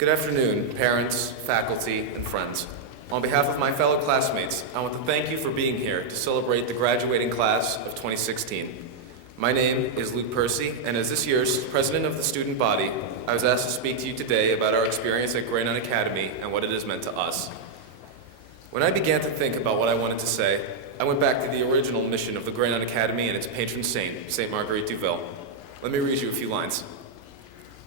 Good afternoon, parents, faculty, and friends. On behalf of my fellow classmates, I want to thank you for being here to celebrate the graduating class of 2016. My name is Luke Percy, and as this year's president of the student body, I was asked to speak to you today about our experience at Grey Nun Academy and what it has meant to us. When I began to think about what I wanted to say, I went back to the original mission of the Grey Nun Academy and its patron saint, St. Marguerite Duvel. Let me read you a few lines.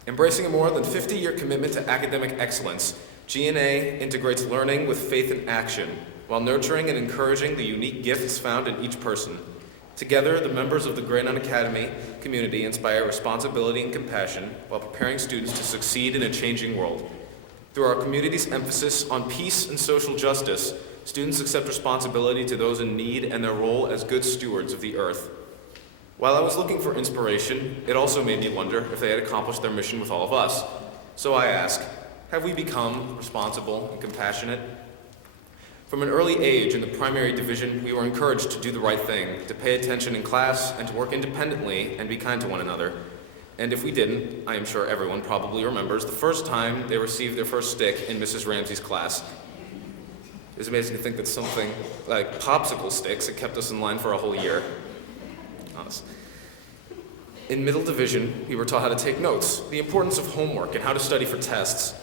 Embracing a more than 50-year commitment to academic excellence, GNA integrates learning with faith and action, while nurturing and encouraging the unique gifts found in each person. Together, the members of the Grey Nun Academy community inspire responsibility and compassion while preparing students to succeed in a changing world. Through our community's emphasis on peace and social justice, students accept responsibility to those in need and their role as good stewards of the earth. While I was looking for inspiration, it also made me wonder if they had accomplished their mission with all of us. So I ask, have we become responsible and compassionate? From an early age in the primary division, we were encouraged to do the right thing, to pay attention in class, and to work independently and be kind to one another. And if we didn't, I am sure everyone probably remembers the first time they received their first stick in Mrs. Ramsey's class. It's amazing to think that something like popsicle sticks had kept us in line for a whole year. Honest. In middle division, we were taught how to take notes, the importance of homework, and how to study for tests.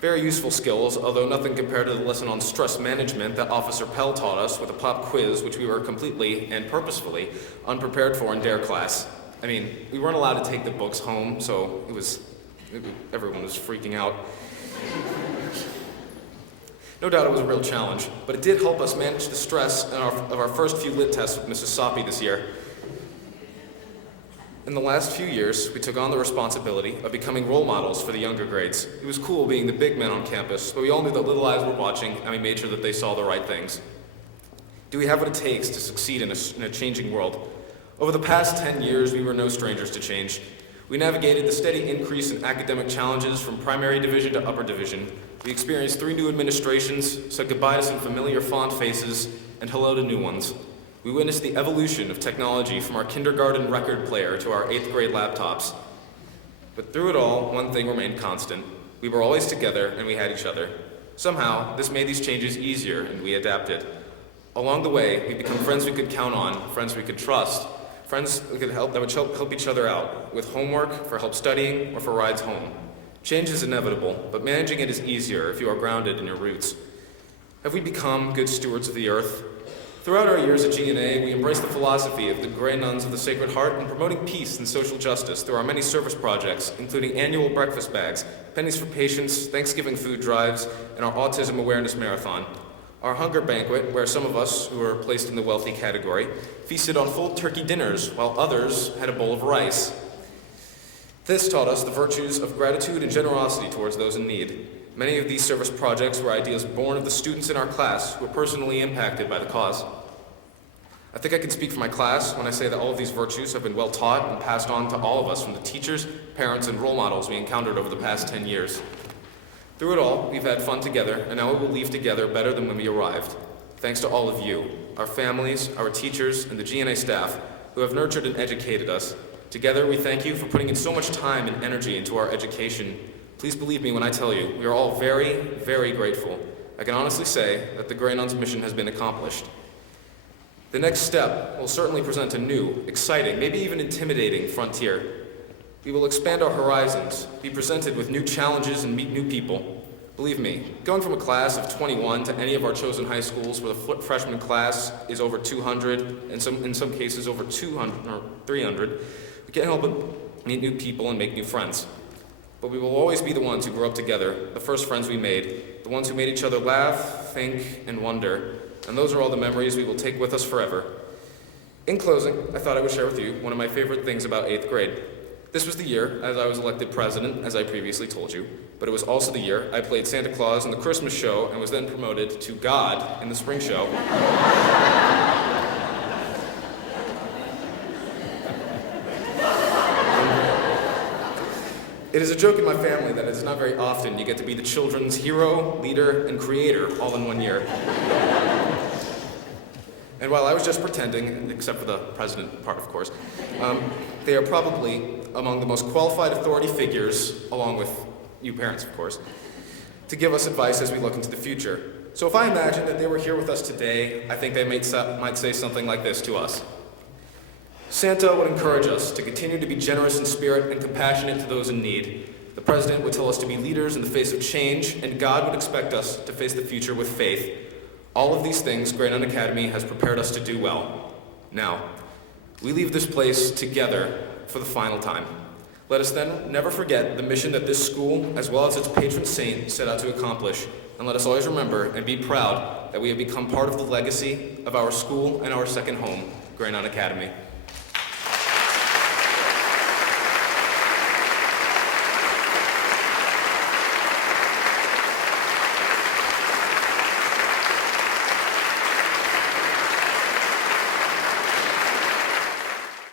Very useful skills, although nothing compared to the lesson on stress management that Officer Pell taught us with a pop quiz, which we were completely and purposefully unprepared for in DARE class. I mean, we weren't allowed to take the books home, so everyone was freaking out. No doubt it was a real challenge, but it did help us manage the stress of our first few lit tests with Mrs. Soppy this year. In the last few years, we took on the responsibility of becoming role models for the younger grades. It was cool being the big men on campus, but we all knew that little eyes were watching, and we made sure that they saw the right things. Do we have what it takes to succeed in a changing world? Over the past 10 years, we were no strangers to change. We navigated the steady increase in academic challenges from primary division to upper division. We experienced 3 new administrations, said goodbye to some familiar font faces, and hello to new ones. We witnessed the evolution of technology from our kindergarten record player to our 8th grade laptops. But through it all, one thing remained constant. We were always together and we had each other. Somehow, this made these changes easier and we adapted. Along the way, we became friends we could count on, friends we could trust, friends that would help each other out with homework, for help studying, or for rides home. Change is inevitable, but managing it is easier if you are grounded in your roots. Have we become good stewards of the earth? Throughout our years at GNA, we embraced the philosophy of the Grey Nuns of the Sacred Heart in promoting peace and social justice through our many service projects, including annual breakfast bags, pennies for patients, Thanksgiving food drives, and our Autism Awareness Marathon. Our hunger banquet, where some of us, who were placed in the wealthy category, feasted on full turkey dinners, while others had a bowl of rice. This taught us the virtues of gratitude and generosity towards those in need. Many of these service projects were ideas born of the students in our class who were personally impacted by the cause. I think I can speak for my class when I say that all of these virtues have been well taught and passed on to all of us from the teachers, parents, and role models we encountered over the past 10 years. Through it all, we've had fun together, and now we will leave together better than when we arrived. Thanks to all of you, our families, our teachers, and the GNA staff who have nurtured and educated us. Together, we thank you for putting in so much time and energy into our education. Please believe me when I tell you, we are all very, very grateful. I can honestly say that the Grey Nuns' mission has been accomplished. The next step will certainly present a new, exciting, maybe even intimidating frontier. We will expand our horizons, be presented with new challenges, and meet new people. Believe me, going from a class of 21 to any of our chosen high schools where the freshman class is over 200, and in some cases over 200 or 300, we can't help but meet new people and make new friends. But we will always be the ones who grew up together, the first friends we made, the ones who made each other laugh, think, and wonder, and those are all the memories we will take with us forever. In closing, I thought I would share with you one of my favorite things about 8th grade. This was the year as I was elected president, as I previously told you, but it was also the year I played Santa Claus in the Christmas show and was then promoted to God in the spring show. It is a joke in my family that it is not very often you get to be the children's hero, leader, and creator all in one year. And while I was just pretending, except for the president part, of course, they are probably among the most qualified authority figures, along with you parents, of course, to give us advice as we look into the future. So if I imagine that they were here with us today, I think they might say something like this to us. Santa would encourage us to continue to be generous in spirit and compassionate to those in need. The President would tell us to be leaders in the face of change, and God would expect us to face the future with faith. All of these things Grey Nun Academy has prepared us to do well. Now, we leave this place together for the final time. Let us then never forget the mission that this school, as well as its patron saint, set out to accomplish, and let us always remember and be proud that we have become part of the legacy of our school and our second home, Grey Nun Academy.